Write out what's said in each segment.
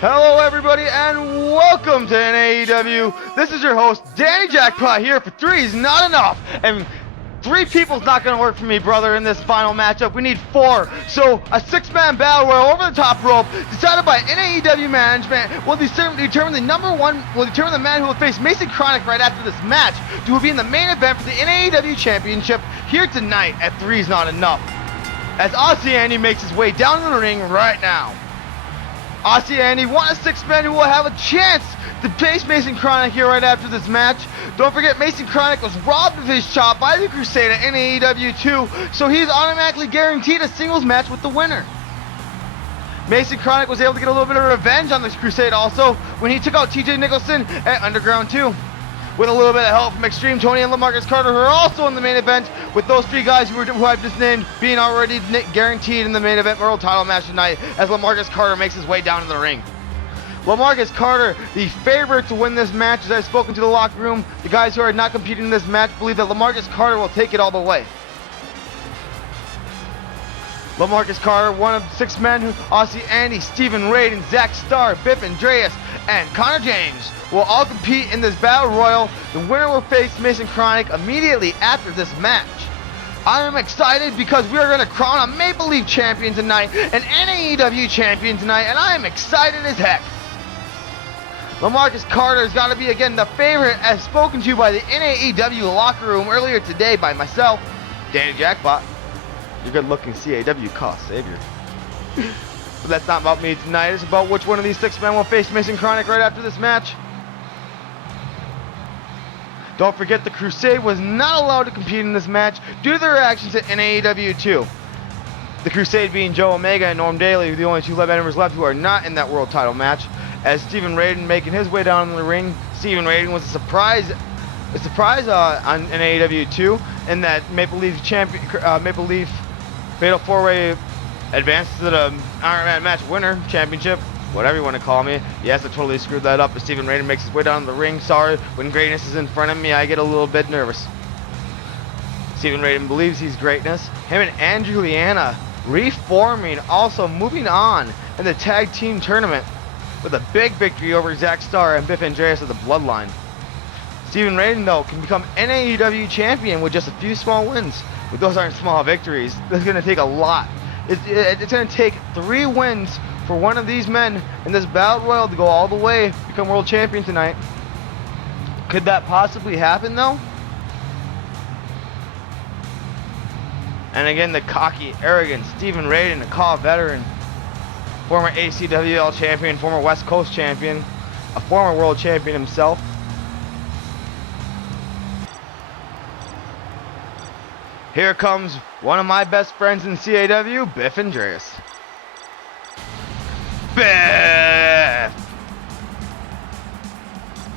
Hello everybody and welcome to NAEW. This is your host Danny Jackpot here for Three's Not Enough. And 3 people's not going to work for me, brother, in this final matchup. We need 4. So a 6-man battle royal over the top rope decided by NAEW management will determine the man who will face Mason Chronic right after this match, who will be in the main event for the NAEW Championship here tonight at Three's Not Enough. As Aussie Andy makes his way down in the ring right now. Aussie Andy, one of 6 men who will have a chance to face Mason Chronic here right after this match. Don't forget, Mason Chronic was robbed of his shot by the Crusade at NAEW 2, so he's automatically guaranteed a singles match with the winner. Mason Chronic was able to get a little bit of revenge on this Crusade also when he took out TJ Nicholson at Underground 2. With a little bit of help from Extreme Tony and LaMarcus Carter, who are also in the main event, with those 3 guys who I've just named being already guaranteed in the main event world title match tonight as LaMarcus Carter makes his way down to the ring. LaMarcus Carter, the favorite to win this match, as I've spoken to the locker room, the guys who are not competing in this match believe that LaMarcus Carter will take it all the way. LaMarcus Carter, one of 6 men, Aussie Andy, Stephen Raiden, Zach Starr, Biff Andreas, and Connor James will all compete in this battle royal. The winner will face Mason Chronic immediately after this match. I am excited because we are going to crown a Maple Leaf champion tonight, an NAEW champion tonight, and I am excited as heck. LaMarcus Carter has got to be again the favorite, as spoken to by the NAEW locker room earlier today by myself, Danny Jackpot, your good-looking CAW cost savior. But that's not about me tonight. It's about which one of these 6 men will face Mason Chronic right after this match. Don't forget, the Crusade was not allowed to compete in this match due to their actions at NAEW 2. The Crusade being Joe Omega and Norm Daly, the only 2 members left who are not in that world title match. As Stephen Raiden making his way down in the ring, Stephen Raiden was a surprise on NAEW 2 in that Maple Leaf Fatal 4-Way advances to the Iron Man match winner championship, whatever you want to call me. Yes, I totally screwed that up, but Stephen Raiden makes his way down the ring. Sorry, when greatness is in front of me, I get a little bit nervous. Stephen Raiden believes he's greatness. Him and Andrew Liana reforming, also moving on in the tag team tournament with a big victory over Zach Starr and Biff Andreas of the Bloodline. Stephen Raiden, though, can become NAEW champion with just a few small wins. But those aren't small victories. This is going to take a lot. It's going to take 3 wins for one of these men in this battle royal to go all the way, become world champion tonight. Could that possibly happen, though? And again, the cocky, arrogant Stephen Raiden, a CAW veteran, former ACWL champion, former West Coast champion, a former world champion himself. Here comes one of my best friends in CAW, Biff Andreas. Biff!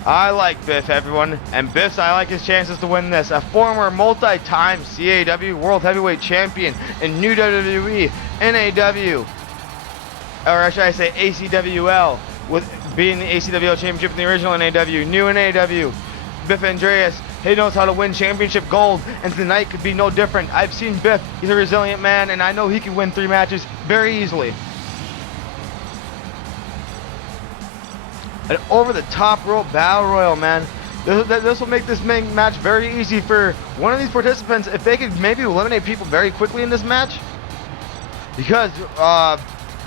I like Biff, everyone, and I like his chances to win this. A former multi-time CAW World Heavyweight Champion in New WWE, NAW, or should I say ACWL, with being the ACWL Championship in the original NAW, new NAW. Biff Andreas, he knows how to win championship gold, and tonight could be no different. I've seen Biff, he's a resilient man, and I know he can win 3 matches very easily. An over-the-top rope battle royal, man. This will make this match very easy for one of these participants if they could maybe eliminate people very quickly in this match. Because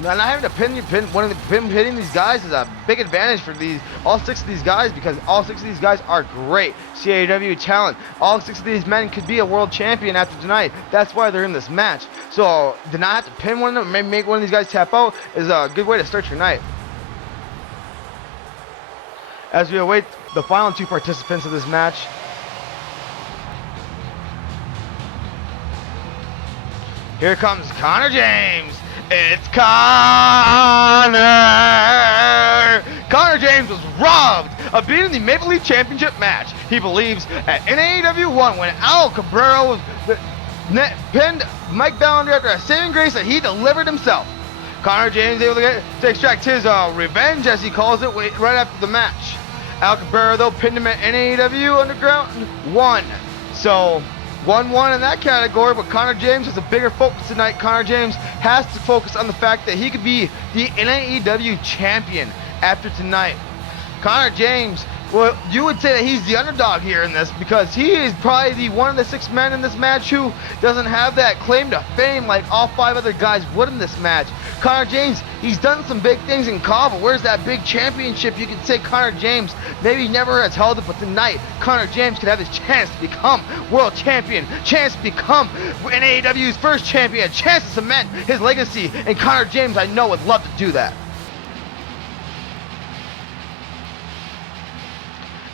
not having to pinning these guys is a big advantage for all 6 of these guys, because all 6 of these guys are great CAW talent. All 6 of these men could be a world champion after tonight. That's why they're in this match. So to not have to pin one of them, maybe make one of these guys tap out, is a good way to start your night. As we await the final 2 participants of this match, here comes Connor James. It's Connor! Connor James was robbed of being in the Maple Leaf Championship match. He believes at NAEW 1 when Al Cabrera was pinned Mike Belander after a saving grace that he delivered himself. Connor James able to extract his revenge, as he calls it, right after the match. Al Cabrera, though, pinned him at NAEW Underground 1. So 1-1 in that category, but Connor James has a bigger focus tonight. Connor James has to focus on the fact that he could be the NAEW champion after tonight. Connor James, well, you would say that he's the underdog here in this because he is probably one of the 6 men in this match who doesn't have that claim to fame like all 5 other guys would in this match. Connor James, he's done some big things in CAW, but where's that big championship? You could say Connor James maybe never has held it, but tonight Connor James could have his chance to become world champion, chance to become NAEW's first champion, chance to cement his legacy, and Connor James I know would love to do that.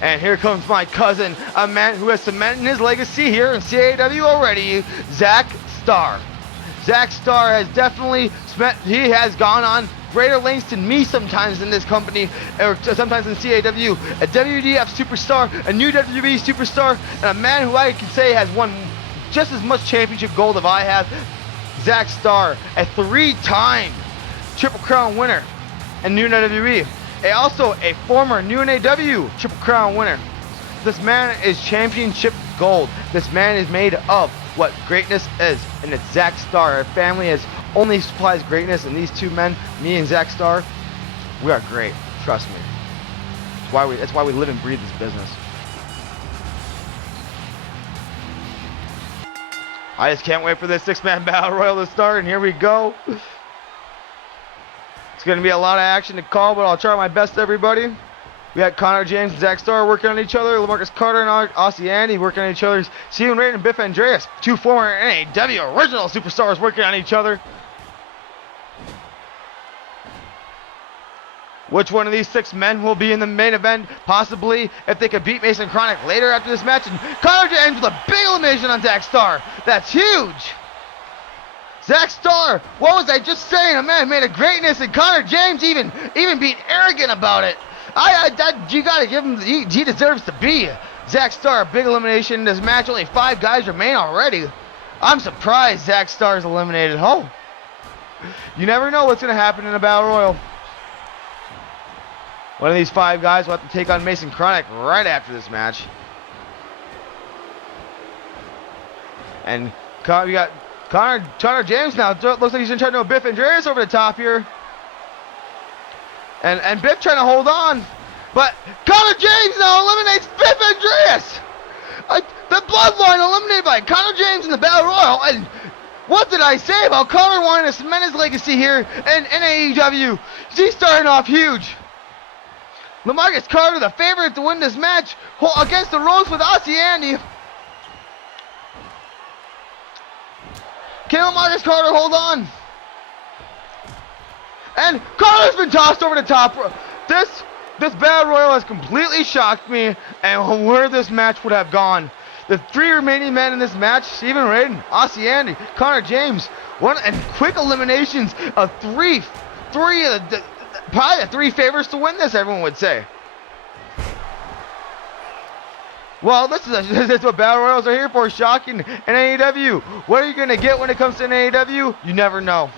And here comes my cousin, a man who has cemented his legacy here in CAW already, Zach Starr. Zach Starr has definitely he has gone on greater lengths than me sometimes in this company, or sometimes in CAW. A WDF superstar, a new WWE superstar, and a man who I can say has won just as much championship gold as I have. Zach Starr, a 3-time Triple Crown winner in New-NAW. Also a former New-NAW Triple Crown winner. This man is championship gold. This man is made of what greatness is, and it's Zach Starr. Our family has only supplies greatness, and these 2 men, me and Zach Starr, we are great. Trust me. That's why we live and breathe this business. I just can't wait for this 6-man battle royal to start, and here we go. It's going to be a lot of action to call, but I'll try my best, everybody. We got Connor James and Zach Starr working on each other. LaMarcus Carter and Aussie Andy working on each other. Steven Raiden and Biff Andreas, 2 former NAEW original superstars working on each other. Which one of these 6 men will be in the main event? Possibly, if they could beat Mason Chronic later after this match. And Connor James with a big elimination on Zach Starr. That's huge. Zach Starr, what was I just saying? A man made of greatness, and Connor James even being arrogant about it. You gotta give him, he deserves to be. Zach Starr, big elimination in this match. Only 5 guys remain already. I'm surprised Zach Starr's eliminated. Oh, you never know what's gonna happen in a battle royal. One of these 5 guys will have to take on Mason Chronic right after this match. And we got Connor James now. Looks like he's gonna try to do a Biff Andreas over the top here. And Biff trying to hold on. But Connor James now eliminates Biff Andreas. The Bloodline eliminated by Connor James in the Battle Royal. And what did I say about Connor wanting to cement his legacy here in NAEW? He's starting off huge. LaMarcus Carter, the favorite to win this match against the ropes with Aussie Andy. Can LaMarcus Carter hold on? And Carter's been tossed over the top. This battle royal has completely shocked me and where this match would have gone. The 3 remaining men in this match, Steven Raiden, Aussie Andy, Connor James, and quick eliminations of probably the 3 favorites to win this, everyone would say. Well, this is what battle royals are here for, shocking NAEW. What are you going to get when it comes to NAEW? You never know.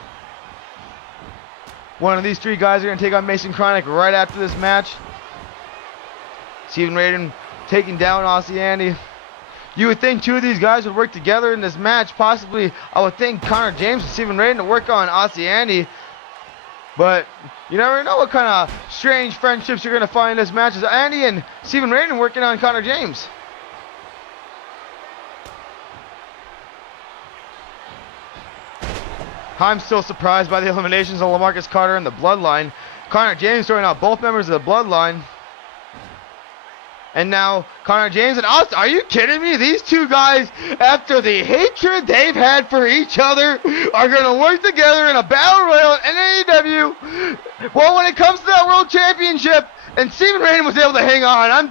One of these 3 guys are going to take on Mason Chronic right after this match. Steven Raiden taking down Aussie Andy. You would think 2 of these guys would work together in this match. Possibly, I would think Connor James and Steven Raiden to work on Aussie Andy. But you never know what kind of strange friendships you're going to find in this match. As Andy and Steven Raiden working on Connor James. I'm still surprised by the eliminations of LaMarcus Carter and the Bloodline. Connor James throwing out both members of the Bloodline. And now Connor James and Austin. Are you kidding me? These 2 guys, after the hatred they've had for each other, are going to work together in a battle royal in NAEW. Well, when it comes to that World Championship, and Steven Raiden was able to hang on.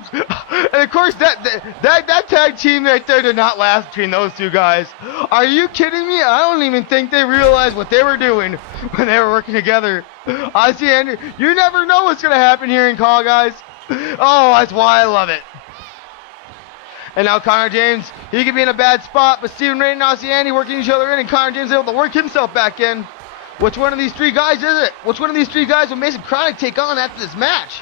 And of course, that tag team right there did not last between those 2 guys. Are you kidding me? I don't even think they realized what they were doing when they were working together. Aussie Andy, you never know what's going to happen here in CAW, guys. Oh, that's why I love it. And now Connor James, he could be in a bad spot, but Steven Raiden and Aussie Andy working each other in, and Connor James able to work himself back in. Which one of these 3 guys is it? Which one of these 3 guys will Mason Chronic take on after this match?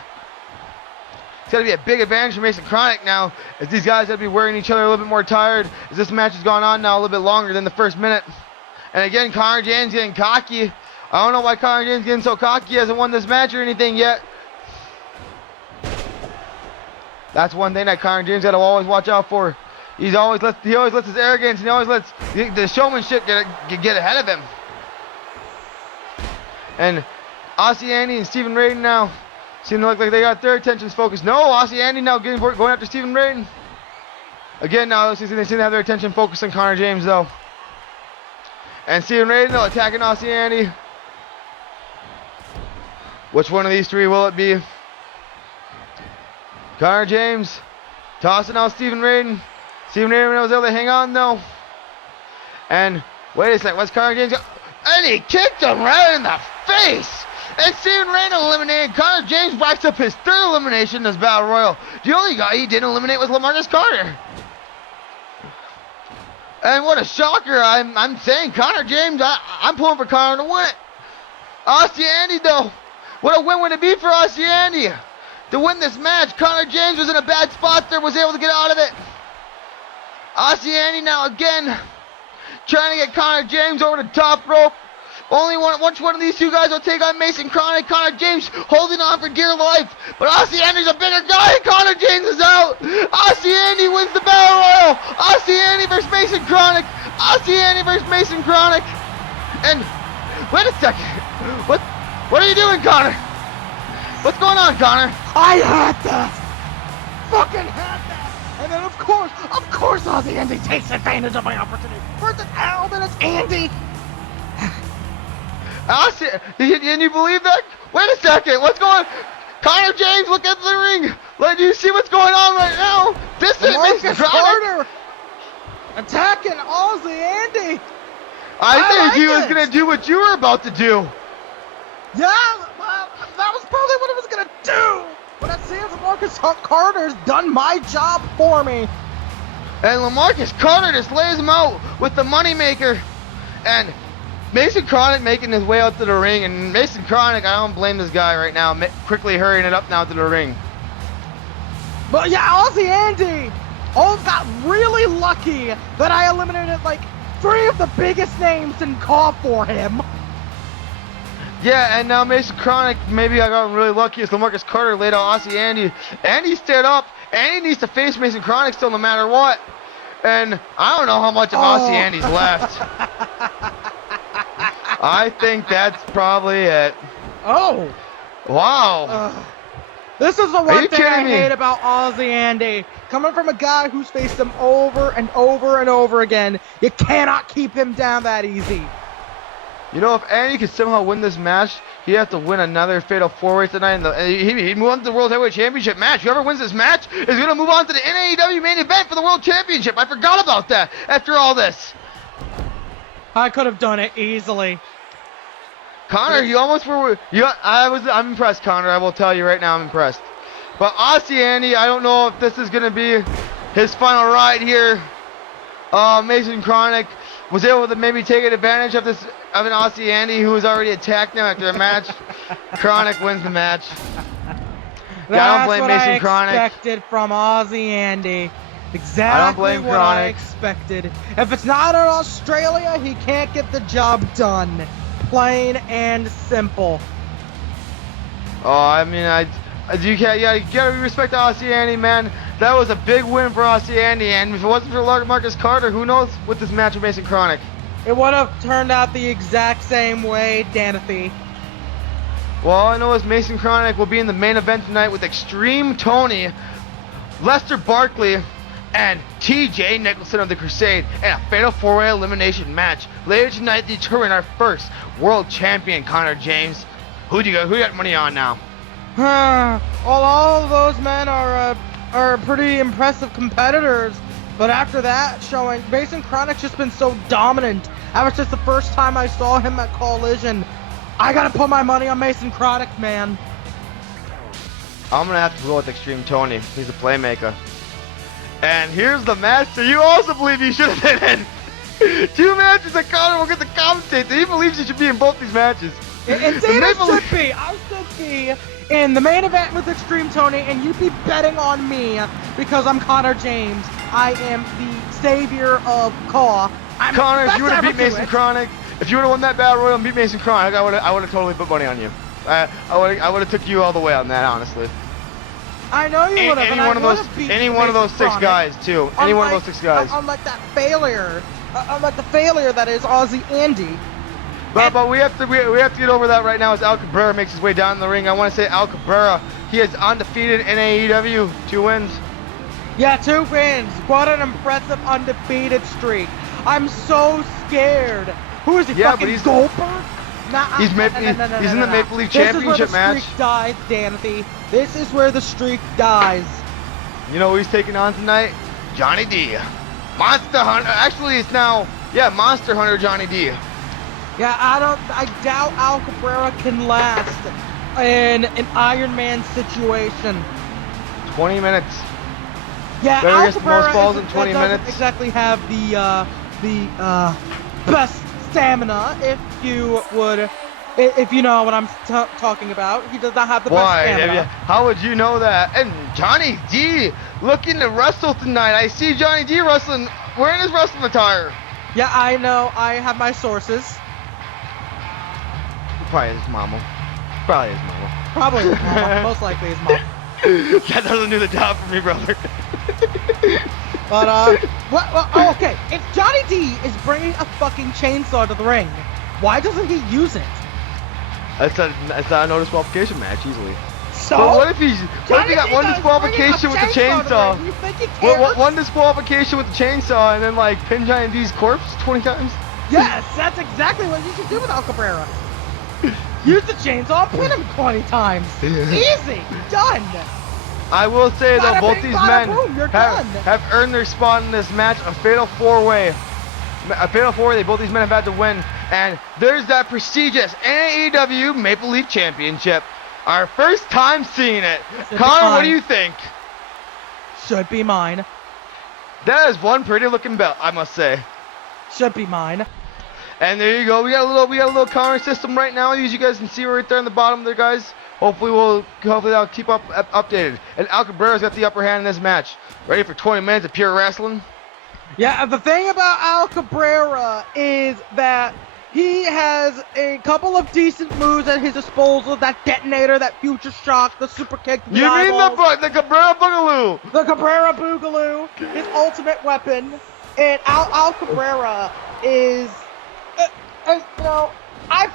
It's got to be a big advantage for Mason Chronic now, as these guys have to be wearing each other a little bit more tired, as this match has gone on now a little bit longer than the first minute. And again, Connor James getting cocky. I don't know why Connor James getting so cocky. He hasn't won this match or anything yet. That's one thing that Connor James got to always watch out for. He always lets his arrogance and he always lets the showmanship get ahead of him. And Aussie Andy and Stephen Raiden now seem to look like they got their attentions focused. No, Aussie Andy now going after Stephen Raiden. Again, now they seem to have their attention focused on Connor James though. And Stephen Raiden though attacking Aussie Andy. Which one of these three will it be? Connor James tossing out Stephen Raiden. Stephen Raiden was able to hang on though. And wait a second, what's Connor James got? And he kicked him right in the face. And Stephen Raiden eliminated. Connor James racks up his third elimination in this Battle Royal. The only guy he didn't eliminate was LaMarcus Carter. And what a shocker. I'm saying Connor James, I'm pulling for Connor to win. Aussie Andy though. What a win would it be for Aussie Andy to win this match. Connor James was in a bad spot there, was able to get out of it. Aussie Andy now again trying to get Connor James over the top rope. Once one of these two guys will take on Mason Chronic. Connor James holding on for dear life. But Aussie Andy's a bigger guy and Connor James is out. Aussie Andy wins the Battle Royal. Aussie Andy versus Mason Chronic. Aussie Andy versus Mason Chronic. And wait a second. What are you doing, Connor? What's going on, Connor? I had that! Fucking had that! And then of course Aussie Andy takes advantage of my opportunity. First it's Al, then it's Andy. Aussie, can you believe that? Wait a second, what's going on? Connor James, look at the ring. Do you see what's going on right now? This is Mason Chronic attacking Aussie Andy. I think he was going to do what you were about to do. Yeah, that was probably what I was gonna do. But it seems LaMarcus Carter's done my job for me. And LaMarcus Carter just lays him out with the moneymaker. And Mason Chronic making his way out to the ring. And Mason Chronic, I don't blame this guy right now, quickly hurrying it up now to the ring. But yeah, Aussie Andy got really lucky that I eliminated like 3 of the biggest names in call for him. Yeah, and now Mason Chronic, maybe I got really lucky as LaMarcus Carter laid out Aussie Andy. Andy stayed up. Andy needs to face Mason Chronic still no matter what. And I don't know how much of Aussie Andy's left. I think that's probably it. Oh. Wow. This is the one thing I hate about Aussie Andy. Coming from a guy who's faced him over and over and over again, you cannot keep him down that easy. You know, if Andy could somehow win this match, he'd have to win another Fatal 4-Way tonight. He'd move on to the World Heavyweight Championship match. Whoever wins this match is going to move on to the NAEW main event for the World Championship. I forgot about that after all this. I could have done it easily. Connor, you almost were. I'm impressed, Connor. I will tell you right now, I'm impressed. But Aussie Andy, I don't know if this is going to be his final ride here. Mason Chronic was able to maybe take advantage of this. Of an Aussie Andy who was already attacked him after a match. Chronic wins the match. I don't blame Mason Chronic. That's what I expected from Aussie Andy. Exactly what I expected. If it's not in Australia, he can't get the job done. Plain and simple. Oh, I mean, you gotta respect Aussie Andy, man. That was a big win for Aussie Andy, and if it wasn't for Marcus Carter, who knows with this match with Mason Chronic. It would have turned out the exact same way, Danathy. Well, all I know is Mason Chronic will be in the main event tonight with Extreme Tony, Lester Barkley, and TJ Nicholson of the Crusade in a Fatal 4-Way elimination match. Later tonight, determine our first world champion, Connor James. Who you got money on now? All of those men are pretty impressive competitors. But after that showing, Mason Chronic's just been so dominant. Ever since the first time I saw him at Collision, I gotta put my money on Mason Chronic, man. I'm gonna have to go with Extreme Tony. He's a playmaker. And here's the match that you also believe he should have been in. 2 matches that Connor will get to commentate. He believes he should be in both these matches. Indeed, I should be. I should be in the main event with Extreme Tony, and you'd be betting on me because I'm Connor James. I am the savior of Caw. Connor, if you would have beat Mason Chronic, if you would have won that Battle Royal and beat Mason Chronic, I would have totally put money on you. I would have took you all the way on that, honestly. I know you would have. Any one of those 6 guys too. Any one of those 6 guys. Unlike that failure, unlike the failure that is Aussie Andy. But we have to get over that right now as Al Cabrera makes his way down the ring. I want to say Al Cabrera, he is undefeated in AEW, 2 wins. Yeah, 2 wins. What an impressive undefeated streak. I'm so scared. Who is he? Yeah, fucking but he's Goldberg? He's in the Maple Leaf Championship match. This is where the streak dies, Danathy. This is where the streak dies. You know who he's taking on tonight? Johnny D. Monster Hunter. Actually, it's now, Monster Hunter Johnny D. Yeah, I doubt Al Cabrera can last in an Iron Man situation. 20 minutes. Yeah, Al Cabrera doesn't exactly have the best stamina, if you know what I'm talking about. He does not have the best stamina. How would you know that? And Johnny D looking to wrestle tonight. I see Johnny D wrestling, wearing his wrestling attire. Yeah, I know. I have my sources. Probably his mama. Probably his mama. Most likely his mom. That doesn't do the job for me, brother. But, okay. If Johnny D is bringing a fucking chainsaw to the ring, why doesn't he use it? That's not a no disqualification match, easily. So? But what if he got one disqualification with the chainsaw? You think he cares? One disqualification with the chainsaw and then, like, pin Johnny D's corpse 20 times? Yes, that's exactly what you should do with Al Cabrera. Use the chainsaw, pin him 20 times. Easy, done. I will say though, both these men have earned their spot in this match. A fatal 4-way. Both these men have had to win. And there's that prestigious NAEW Maple Leaf Championship. Our first time seeing it. Connor, what do you think? Should be mine. That is one pretty looking belt, I must say. Should be mine. And there you go. We got a little counter system right now. As you guys can see right there on the bottom there, guys. Hopefully that'll keep updated. And Al Cabrera's got the upper hand in this match. Ready for 20 minutes of pure wrestling? Yeah, the thing about Al Cabrera is that he has a couple of decent moves at his disposal. That detonator, that future shock, the super kick. You mean the Cabrera Boogaloo? The Cabrera Boogaloo, his ultimate weapon. And Al Cabrera is... I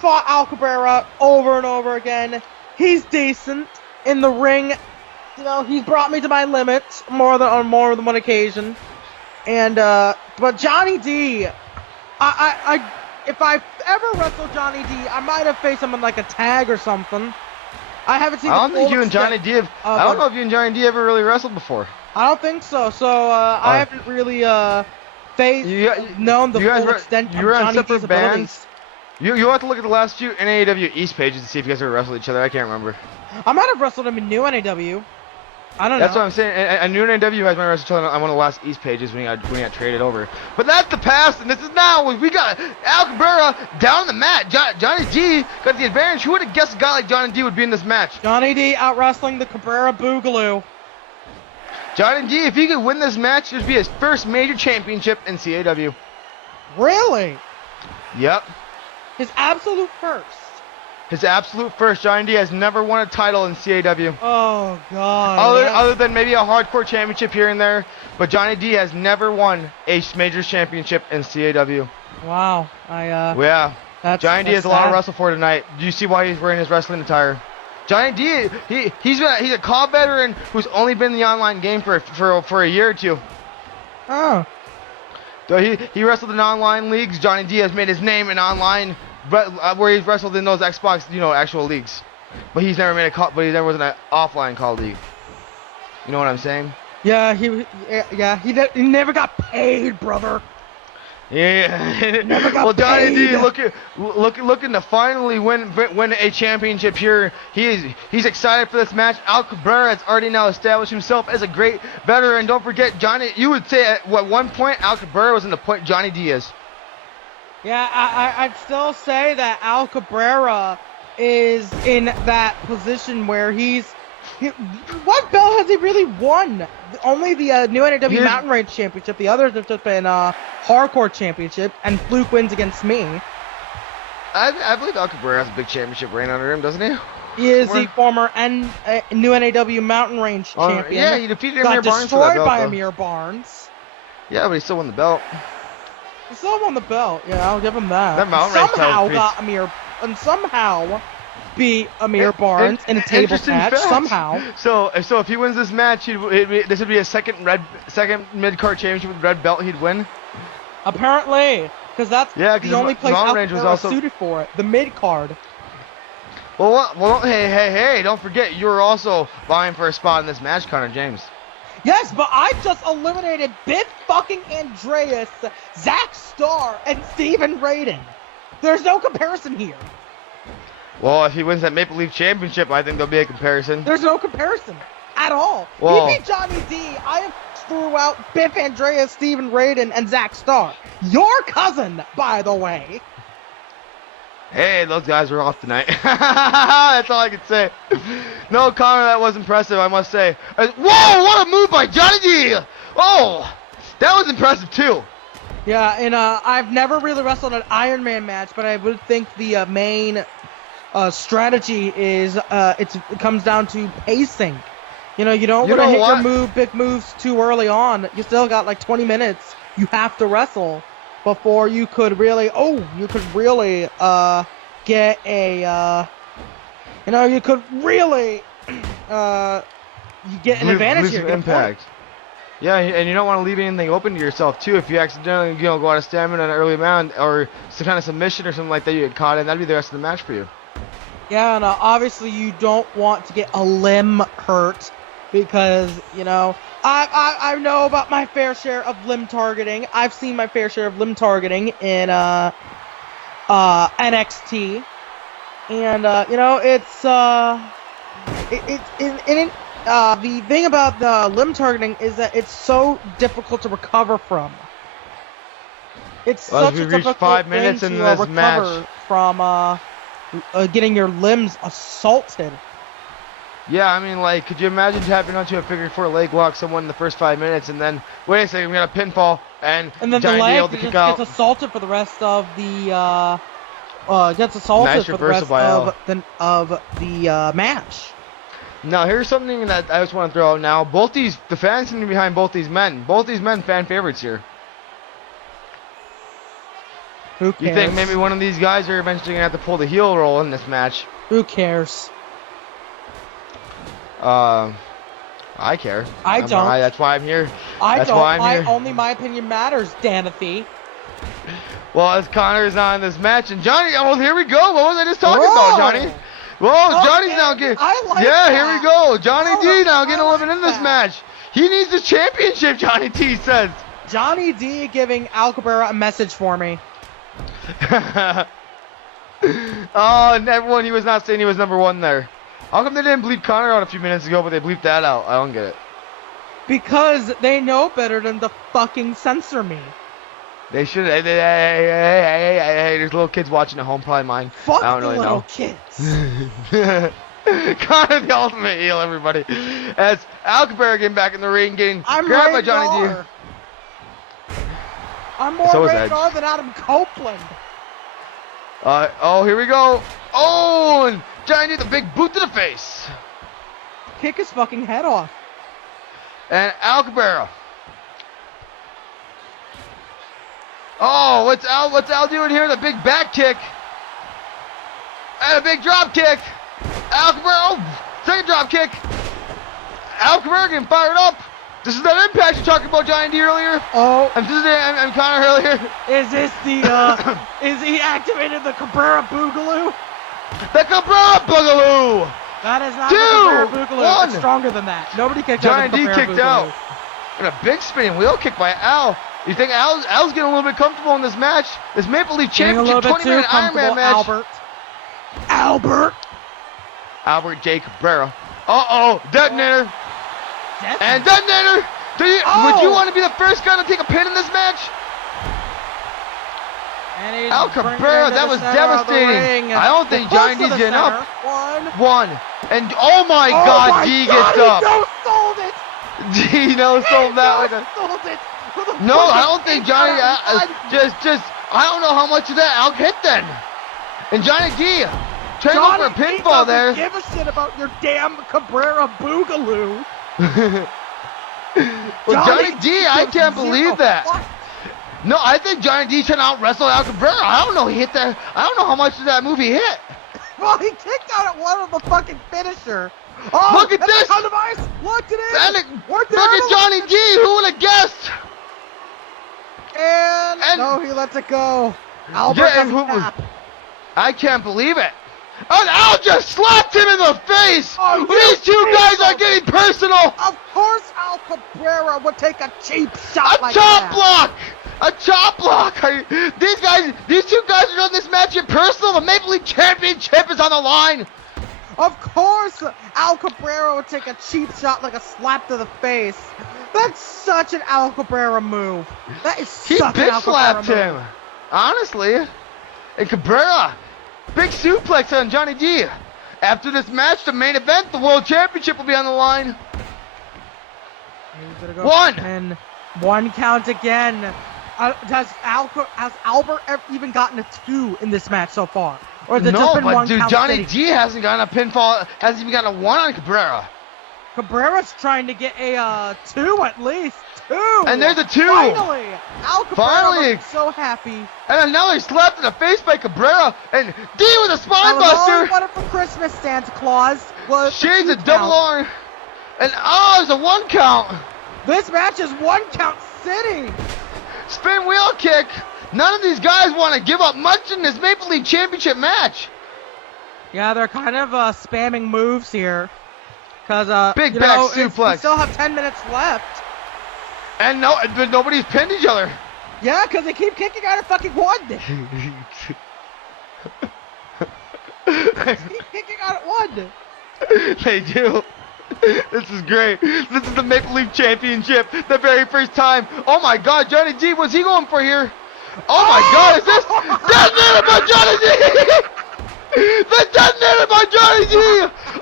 fought Al Cabrera over and over again. He's decent in the ring. He's brought me to my limits more than one occasion. And but Johnny D, if I ever wrestle Johnny D, I might have faced him in like a tag or something. I haven't seen. I don't think you and Johnny D have. I don't know if you and Johnny D ever really wrestled before. I don't think so. So I haven't really known the full extent of Johnny D's abilities. You have to look at the last few NAEW East pages to see if you guys ever wrestled each other. I can't remember. I might have wrestled him in New-NAW. I don't know. That's what I'm saying. And New-NAW has my wrestled each other on one of the last East pages when he got traded over. But that's the past, and this is now. We got Al Cabrera down the mat. Johnny D got the advantage. Who would have guessed a guy like Johnny D would be in this match? Johnny D out wrestling the Cabrera Boogaloo. Johnny D, if he could win this match, it would be his first major championship in CAW. Really? Yep. His absolute first. His absolute first. Johnny D has never won a title in CAW. Oh, God. Other than maybe a hardcore championship here and there. But Johnny D has never won a major championship in CAW. Wow. Yeah. Johnny D has a lot to wrestle for tonight. Do you see why he's wearing his wrestling attire? Johnny D, he's a CAW veteran who's only been in the online game for a year or two. Oh. So he wrestled in online leagues. Johnny D has made his name in online, where he's wrestled in those Xbox, actual leagues. But he's never made he never was in an offline CAW league. You know what I'm saying? Yeah, he never got paid, brother. Yeah. Never got well, Johnny paid. D looking to finally win a championship here. He's excited for this match. Al Cabrera has already now established himself as a great veteran. Don't forget, Johnny. You would say at one point Al Cabrera was in the point Johnny D is. Yeah, I'd still say that Al Cabrera is in that position where what belt has he really won? Only the New-NAW Mountain Range Championship. The others have just been Hardcore Championship and fluke wins against me. I believe Al Cabrera has a big championship reign under him, doesn't he? He is the former new NAW Mountain Range champion. Yeah, he defeated Amir Got Barnes. Destroyed by Amir Barnes. Yeah, but he still won the belt. He still won the belt. Yeah, I'll give him that. That Mountain Range somehow got Amir, and somehow beat Amir Barnes in a tables match. Fact. Somehow. So if he wins this match, this would be a second mid-card championship with red belt. He'd win. Apparently, because that's the only place out there was suited for it. The mid-card. Well, hey! Don't forget, you were also vying for a spot in this match, Connor James. Yes, but I just eliminated Biff fucking Andreas, Zach Starr, and Steven Raiden. There's no comparison here. Well, if he wins that Maple Leaf Championship, I think there'll be a comparison. There's no comparison at all. Well, he beat Johnny D. I threw out Biff Andreas, Steven Raiden, and Zach Starr. Your cousin, by the way. Hey, those guys were off tonight. That's all I can say. No, Connor, that was impressive, I must say. Whoa, what a move by Johnny D! Oh, that was impressive, too. Yeah, and I've never really wrestled an Iron Man match, but I would think the main strategy is it comes down to pacing. You know, you don't want to hit your big moves too early on. You still got like 20 minutes. You have to wrestle before you could really, get a, you could really, you get an advantage here. Impact. Yeah, and you don't want to leave anything open to yourself too. If you accidentally, go out of stamina in an early round or some kind of submission or something like that, you get caught in. That'd be the rest of the match for you. Yeah, and obviously you don't want to get a limb hurt because I know about my fair share of limb targeting. I've seen my fair share of limb targeting in NXT, and the thing about the limb targeting is that it's so difficult to recover from. It's such a difficult 5 minutes thing to recover from getting your limbs assaulted. Yeah, I mean, like, could you imagine tapping onto a figure four leg lock someone in the first 5 minutes and then, wait a second, we got a pinfall and then the leg just gets assaulted for the rest of the, match. Now, here's something that I just want to throw out now. The fans seem to be behind both these men. Both these men fan favorites here. Who cares? You think maybe one of these guys are eventually going to have to pull the heel roll in this match? Who cares? I care. I don't. That's why I'm here. Only my opinion matters, Danathy. Well, as Connor's not in this match, and Johnny, well, here we go. What was I just talking about, Johnny? Whoa, Johnny's now getting... here we go. Johnny D now getting a living in this match. He needs the championship, Johnny D says. Johnny D giving Al Cabrera a message for me. Oh, and everyone, he was not saying he was number one there. How come they didn't bleep Connor out a few minutes ago, but they bleeped that out? I don't get it. Because they know better than to fucking censor me. They should. Hey, there's little kids watching at home, probably mine. Fuck I don't the really little know. kids. Connor, the ultimate heel, everybody. As Al Cabrera getting back in the ring, getting grabbed by Johnny D. I'm more radar than Adam Copeland. Oh, here we go. Oh, and Johnny D, the big boot to the face. Kick his fucking head off. And Al Cabrera. Oh, what's Al doing here? The big back kick. And a big drop kick. Al Cabrera, second drop kick. Al Cabrera getting fired up. This is that impact you're talking about, Johnny D, earlier. Oh. I'm Connor earlier. Is this the, is he activated the Cabrera Boogaloo? The Cabrera Boogaloo! That is not the Cabrera Boogaloo. It's stronger than that. Nobody kicked out the Cabrera Boogaloo. Johnny D kicked out. And a big spinning wheel kick by Al. You think Al's getting a little bit comfortable in this match? This Maple Leaf Championship 20-minute Iron Man match. Albert J. Cabrera. Uh-oh, detonator. And detonator. Would you want to be the first guy to take a pin in this match? Al Cabrera, that was devastating. I don't think Johnny D's getting up. One. And oh my God, D gets up. D no-sold that like a... No, I don't think Johnny, I don't know how much of that Al hit then. And Johnny D trying to go for a pinfall there. Give a shit about your damn Cabrera Boogaloo. Well, Johnny D, I can't believe that. No, I think Johnny D trying to out-wrestle Al Cabrera. I don't know he hit that. I don't know how much of that move he hit. Well, he kicked out at one of the fucking finisher. Oh, look at this! Looked it in! Look at Johnny D! Who would have guessed? And no, he lets it go. Albert tap. I can't believe it. And Al just slapped him in the face! Oh, these two guys are getting personal! Of course Al Cabrera would take a cheap shot like that. Block! A chop block! These two guys are doing this match in personal. The Maple Leaf Championship is on the line! Of course Al Cabrera would take a cheap shot like a slap to the face. That's such an Al Cabrera move. That is such an Al Cabrera move. He bitch slapped him. Honestly. And Cabrera, big suplex on Johnny D. After this match, the main event, the World Championship will be on the line. Go 1. And 1 count again. Has Albert even gotten a 2 in this match so far? Or has it just been 1 count? Johnny D hasn't gotten a pinfall, hasn't even gotten a 1 on Cabrera. Cabrera's trying to get a 2 at least. 2! And there's a 2! Finally! Al Cabrera looks so happy. And another slap to the face by Cabrera. And D with a spine buster! What for Christmas, Santa Claus? Shades a double arm. And there's a 1 count. This match is 1 count city. Spin wheel kick. None of these guys want to give up much in this Maple Leaf Championship match. Yeah, they're kind of spamming moves here. Because, big back suplex. We still have 10 minutes left. And but nobody's pinned each other. Yeah, because they keep kicking out of fucking 1. They keep kicking out at 1. They do. This is great. This is the Maple Leaf Championship. The very first time. Oh my God, Johnny D, what's he going for here? Oh my God, is this detonated by Johnny D? The detonated by Johnny D!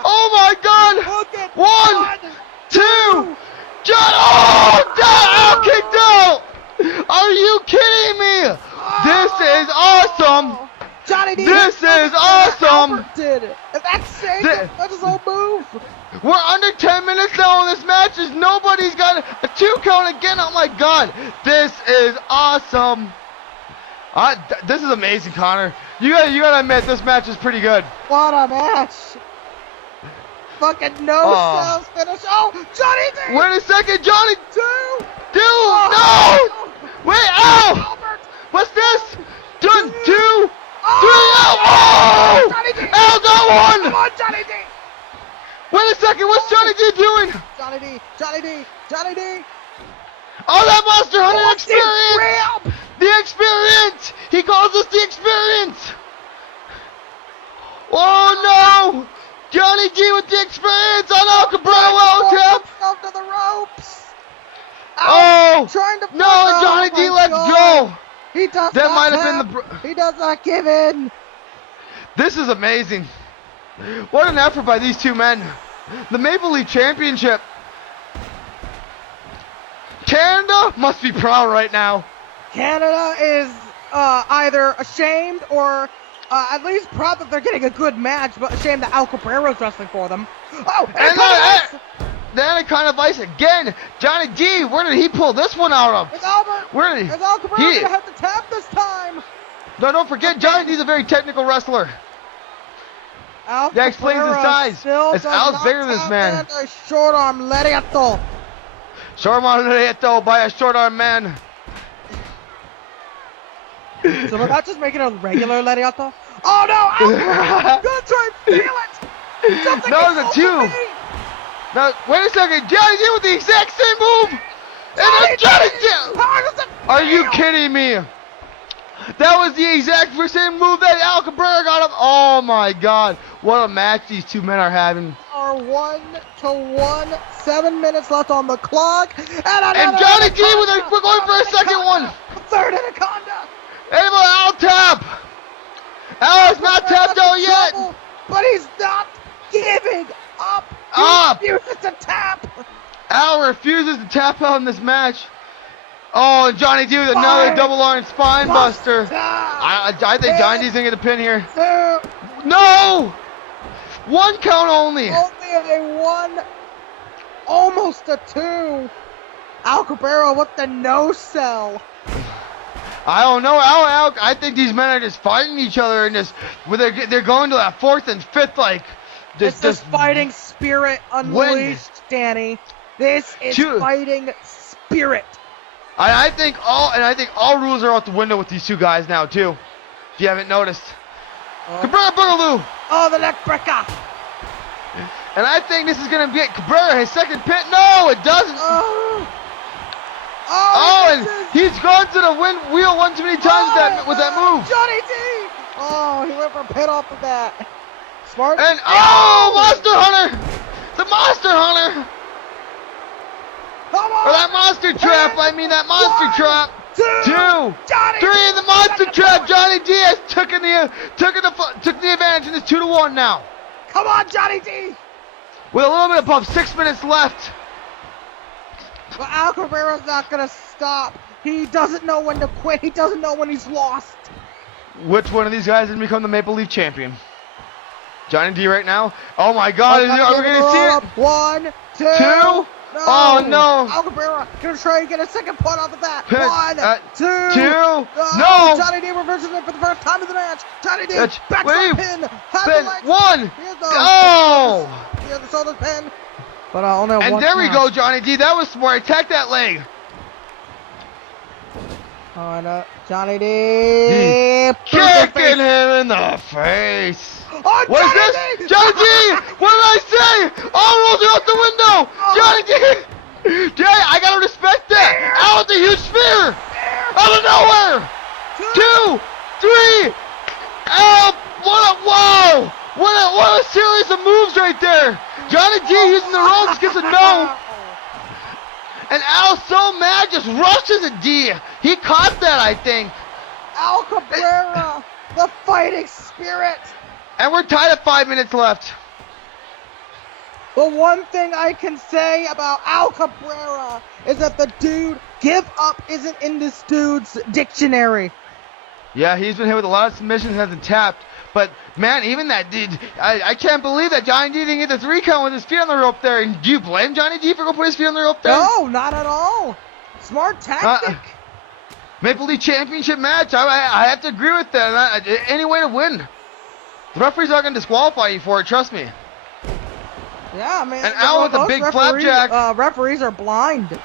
Oh my God! 1, 2, John! Al kicked out! Are you kidding me? This is awesome! Johnny D! This is awesome! Did it? That's his whole move. We're under 10 minutes now in this match. Nobody's got a 2 count again. Oh my God! This is awesome. This is amazing, Connor. You gotta admit this match is pretty good. What a match! Fucking no-sells finish. Oh, Johnny D! Wait a second, Johnny. 2. No! Wait, Al! What's this? 2, 3, Al! Johnny D! Al got 1! Come on, Johnny D! Wait a second, what's Johnny D doing? Johnny D! Oh, that Monster Hunter experience! The experience! He calls us the experience! Oh no! Johnny D with the experience on Al Cabrera tap! To the ropes! Oh! No, Johnny D lets go! He does that not might have been the... He does not give in! This is amazing. What an effort by these two men. The Maple Leaf Championship. Canada must be proud right now. Canada is either ashamed or at least proud that they're getting a good match, but ashamed that Al Cabrera's wrestling for them. Oh, and then it kind of ice again. Johnny D, where did he pull this one out of? Is Al Cabrera gonna have to tap this time? No, don't forget, Johnny D's a very technical wrestler. That explains his size. As Al's bigger than this man. A short arm lariato. Short arm lariato by a short arm man. So we're not just making a regular lariato? Oh no! I'm gonna try and feel it! No, it's a 2. Now, wait a second. Johnny D with the exact same move! And Johnny D! Are you kidding me? That was the exact same move that Al Cabrera got up. Oh my God. What a match these two men are having. Are 1-1. 7 minutes left on the clock. And Johnny D we're going for a second one. Third anaconda. And Al tap. Al is not tapped out yet. But he's not giving up. He refuses to tap. Al refuses to tap out in this match. Oh, and Johnny D with another double arm spine buster. I think Johnny D's gonna get the pin here. No! 1 count only. Only a 1. Almost a 2. Al Cabrera with the no-sell. I don't know. I think these men are just fighting each other and just they're going to that 4th and 5th like This fighting spirit unleashed, Danny. This is fighting spirit. I think all rules are out the window with these two guys now too. If you haven't noticed. Cabrera Boogaloo. Oh, the neck breaker. And I think this is gonna be Cabrera his 2nd pin. No, it doesn't. And he's gone to the wheel one too many times with that move. Johnny D! Oh, he went for a pin off of that. Smart. And Monster Hunter! The Monster Hunter! Come on! Or that Monster Trap, I mean that Monster Trap. 2, 3 in the Monster Trap. Johnny D has took the advantage and it's 2-1 now. Come on, Johnny D! With a little bit above 6 minutes left. But Al Cabrera's not gonna stop. He doesn't know when to quit. He doesn't know when he's lost. Which one of these guys is going to become the Maple Leaf champion? Johnny D right now? Oh my God, are we going to see it? 1, 2. No. Oh no. Al Cabrera gonna try and get a 2nd point off of that. 1, 2. No. Johnny D reverses it for the first time in the match. Johnny D backs up pin. Pin. 1. Oh. Here's the shoulder pin. But only one. And there we go, Johnny D. That was smart. Attack that leg. Oh, Johnny D. Kicking him in the face. Oh, what is this? Johnny D! What did I say? All rules are out the window! Johnny D! Jay, I gotta respect that! Out with a huge spear! Out of nowhere! 2, 3! Out! Wow! What a series of moves right there! Johnny D using the ropes gets a no! And Al so mad just rushes a D! He caught that, I think! Al Cabrera! The fighting spirit! And we're tied at 5 minutes left. The one thing I can say about Al Cabrera is that the dude, give up isn't in this dude's dictionary. Yeah, he's been hit with a lot of submissions, hasn't tapped. But, man, even that dude, I can't believe that Johnny D didn't get the 3 count with his feet on the rope there. And do you blame Johnny D for going to put his feet on the rope there? No, not at all. Smart tactic. Maple Leaf Championship match, I have to agree with that. Any way to win. The referee's not going to disqualify you for it, trust me. Yeah, man. And Al with a big flapjack. Referees are blind.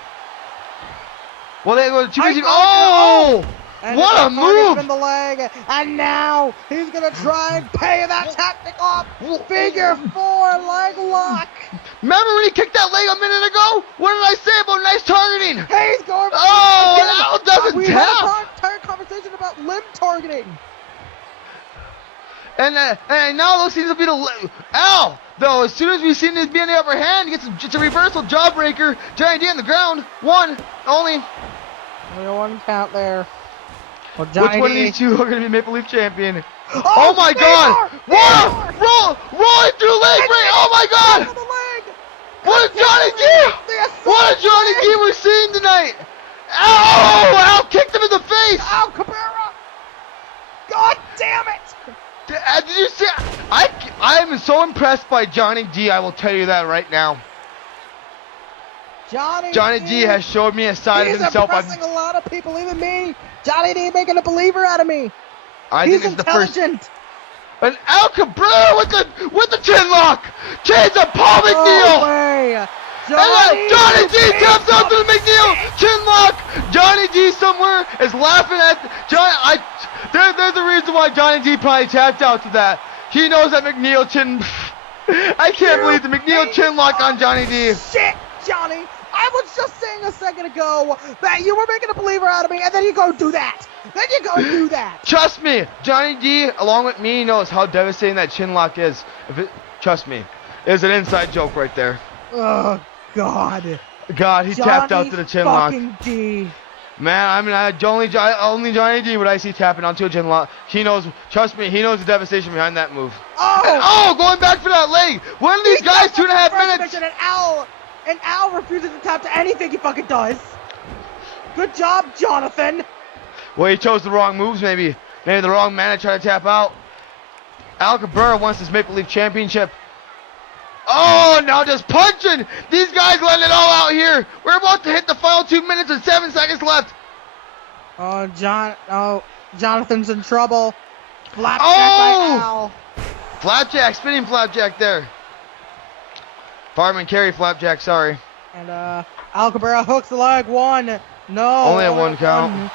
Well, they were too busy. Oh! And what a move! In the leg, and now he's gonna try and pay that tactic off. Figure 4 leg lock. Remember when he kicked that leg a minute ago? What did I say about nice targeting? He's going. Oh, and Al doesn't We tap. had an entire conversation about limb targeting. And now it looks like it'll be Al, though, as soon as we see him be on the upper hand, he gets just a reversal jawbreaker. Johnny D on the ground. 1 only. Only 1 count there. Well, which one of these two are going to be Maple Leaf champion? Oh my God! What? Rolling through leg break! Oh my God! What is Johnny D? What is Johnny D we're seeing tonight? Al kicked him in the face! Al Cabrera! God damn it! Did you see? I am so impressed by Johnny D. I will tell you that right now. Johnny D has showed me a side of himself. He's impressing a lot of people, even me. Johnny D making a believer out of me. He's think it's intelligent. And Al Cabrera with the chin lock. Chains a Paul McNeil. Way. Johnny D taps out to the McNeil chin lock. Johnny D somewhere is laughing at Johnny. There's the reason why Johnny D probably tapped out to that. He knows that McNeil chin. I can't believe the McNeil chin lock on Johnny D. Shit, Johnny. I was just saying a second ago that you were making a believer out of me, and then you go do that. Trust me, Johnny D, along with me, knows how devastating that chin lock is. Trust me, it's an inside joke right there. Oh, God. He tapped out to the chin lock. D. Man, I mean, only Johnny D would I see tapping onto a chin lock. He knows, trust me, he knows the devastation behind that move. Going back for that leg. One of these guys, 2.5 minutes. And Al refuses to tap to anything he fucking does. Good job, Jonathan. Well, he chose the wrong moves, maybe. Maybe the wrong man to try to tap out. Al Cabrera wants this Maple Leaf Championship. Oh, now just punching. These guys letting it all out here. We're about to hit the final 2 minutes and 7 seconds left. Oh, Jonathan's in trouble. Flapjack by Al. Flapjack, spinning flapjack there. Fireman carry flapjack, sorry. And Al Cabrera hooks the leg. One. No. Only a one count.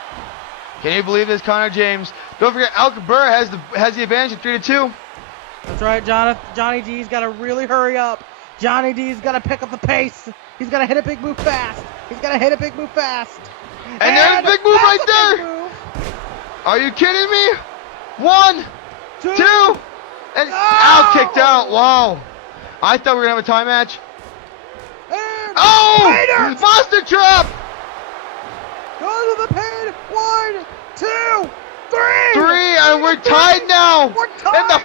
Can you believe this, Connor James? Don't forget, Al Cabrera has the advantage of 3-2. That's right, Johnny D's got to really hurry up. Johnny D's got to pick up the pace. He's got to hit a big move fast. And there's a big move right there. Are you kidding me? 1, 2, and Al kicked out. Wow. I thought we were going to have a time match. And Monster trap. Go to the pin. 1, 2, 3. 3, and we're tied now. We're tied. In the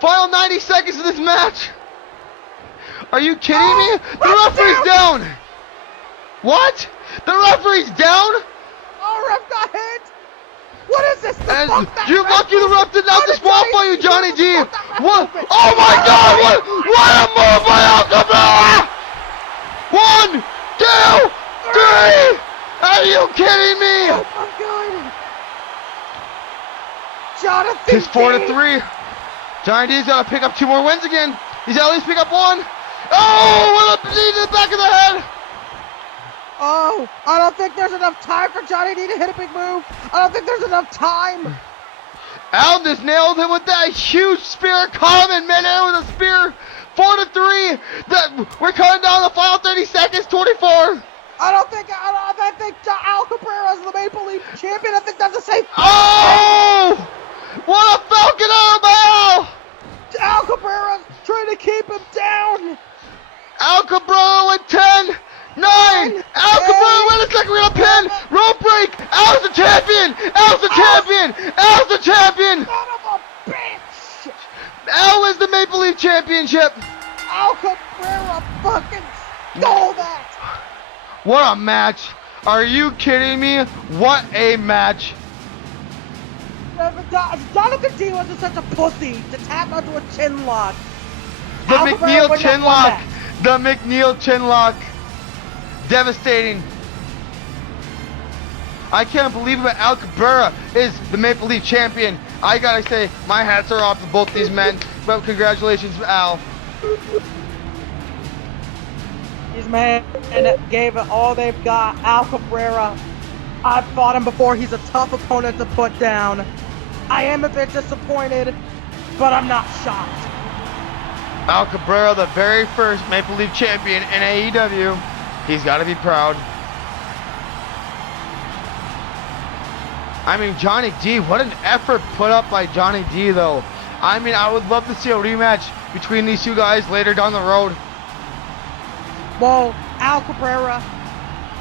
final 90 seconds of this match. Are you kidding me? The referee's down. What? The referee's down? Oh, ref got hit. What is this? And you're lucky the ref did not disqualify you, Johnny D. What? Oh my God! What a move by Al Cabrera! 1, 2, 3. Are you kidding me? Oh my God! Jonathan. It's 4-3. Johnny D's got to pick up 2 more wins again. He's got to at least pick up 1. Oh, what a knee to the back of the head. Oh, I don't think there's enough time for Johnny D to hit a big move. I don't think there's enough time. Al just nailed him with that huge spear. Caught him in midair with a spear. 4-3. We're cutting down the final 30 seconds. 24. I think Al Cabrera is the Maple Leaf champion. I think that's a safe. Oh! What a falcon arrow by Al! Al Cabrera's trying to keep him down. Al Cabrera with 10, 9. Al Cabrera, wait a second, we're gonna pin. Rope break. Al's the champion. Al's the champion. Al's the champion. Son of a bitch. Al wins the Maple Leaf Championship. Al Cabrera fucking stole that. What a match. Are you kidding me? What a match. Jonathan D wasn't such a pussy to tap onto a chin lock. The McNeil chin lock. The McNeil chin lock. Devastating. I can't believe it. Al Cabrera is the Maple Leaf champion. I gotta say, my hats are off to both these men. But congratulations, Al. These men gave it all they've got. Al Cabrera, I've fought him before. He's a tough opponent to put down. I am a bit disappointed, but I'm not shocked. Al Cabrera, the very first Maple Leaf champion in AEW. He's got to be proud. I mean, Johnny D, what an effort put up by Johnny D, though. I mean, I would love to see a rematch between these two guys later down the road. Well, Al Cabrera,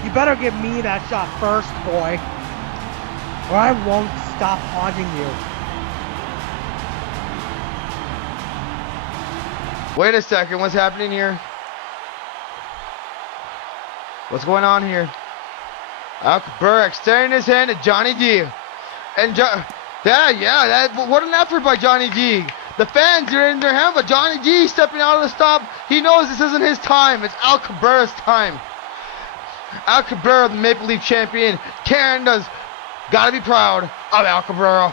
you better give me that shot first, boy, or I won't stop haunting you. Wait a second, what's happening here? What's going on here? Al Cabrera extending his hand to Johnny D. And what an effort by Johnny D. The fans are in their hand, but Johnny D stepping out of the stop. He knows this isn't his time. It's Al Cabrera's time. Al Cabrera, the Maple Leaf champion. Canada's got to be proud of Al Cabrera.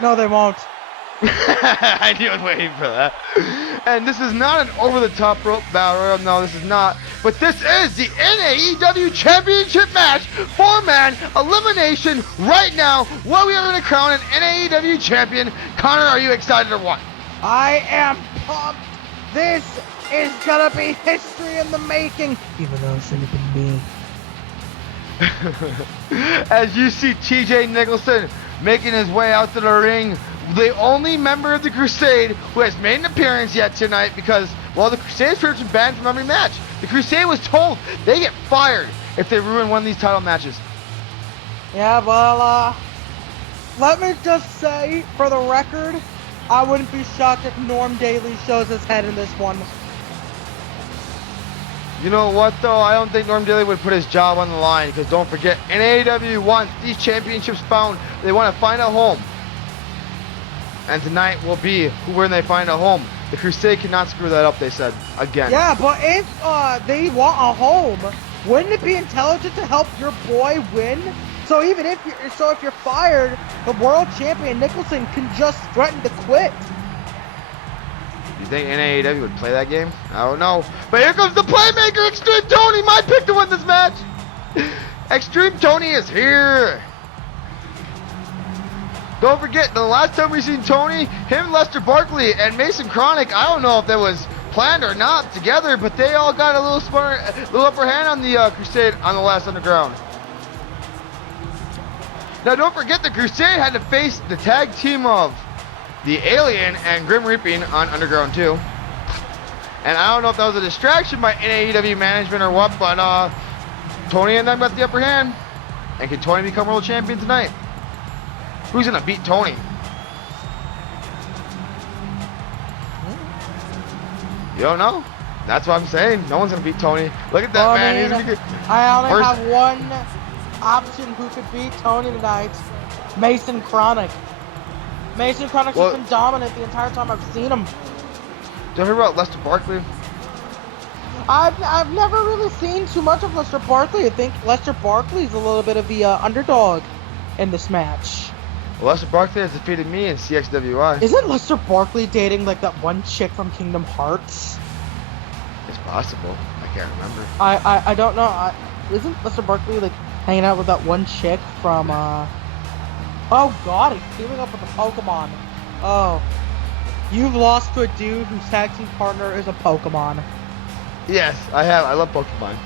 No, they won't. I knew I was waiting for that. And this is not an over-the-top rope battle royal. No, this is not. But this is the NAEW Championship match. 4-man elimination right now. What we are going to crown an NAEW champion. Connor, are you excited or what? I am pumped. This is going to be history in the making. Even though it shouldn't have been me. As you see TJ Nicholson making his way out to the ring. The only member of the Crusade who has made an appearance yet tonight because, well, the Crusade's been banned from every match. The Crusade was told they get fired if they ruin one of these title matches. Yeah, well, let me just say, for the record, I wouldn't be shocked if Norm Daly shows his head in this one. You know what, though? I don't think Norm Daly would put his job on the line because don't forget, NAEW wants these championships found. They want to find a home. And tonight will be when they find a home. The Crusade cannot screw that up, they said. Again. Yeah, but if they want a home, wouldn't it be intelligent to help your boy win? So even if you're fired, the world champion Nicholson can just threaten to quit. You think NAEW would play that game? I don't know. But here comes the playmaker, Extreme Tony, my pick to win this match. Extreme Tony is here. Don't forget, the last time we seen Tony, him, Lester Barkley, and Mason Chronic, I don't know if that was planned or not together, but they all got a little upper hand on the Crusade on the last Underground. Now don't forget, the Crusade had to face the tag team of the Alien and Grim Reaping on Underground 2. And I don't know if that was a distraction by NAEW management or what, but Tony and them got the upper hand. And can Tony become world champion tonight? Who's gonna beat Tony? You don't know? That's what I'm saying. No one's gonna beat Tony. Look at that, man. I only have one option who could beat Tony tonight. Mason Chronic. Mason Chronic's has been dominant the entire time I've seen him. Don't hear about Lester Barkley? I've never really seen too much of Lester Barkley. I think Lester Barkley's a little bit of the underdog in this match. Well, Lester Barkley has defeated me in CXWI. Isn't Lester Barkley dating like that one chick from Kingdom Hearts? It's possible. I can't remember. I don't know. Isn't Lester Barkley like hanging out with that one chick from Oh god, he's teaming up with a Pokemon. Oh. You've lost to a dude whose tag team partner is a Pokemon. Yes, I have. I love Pokemon.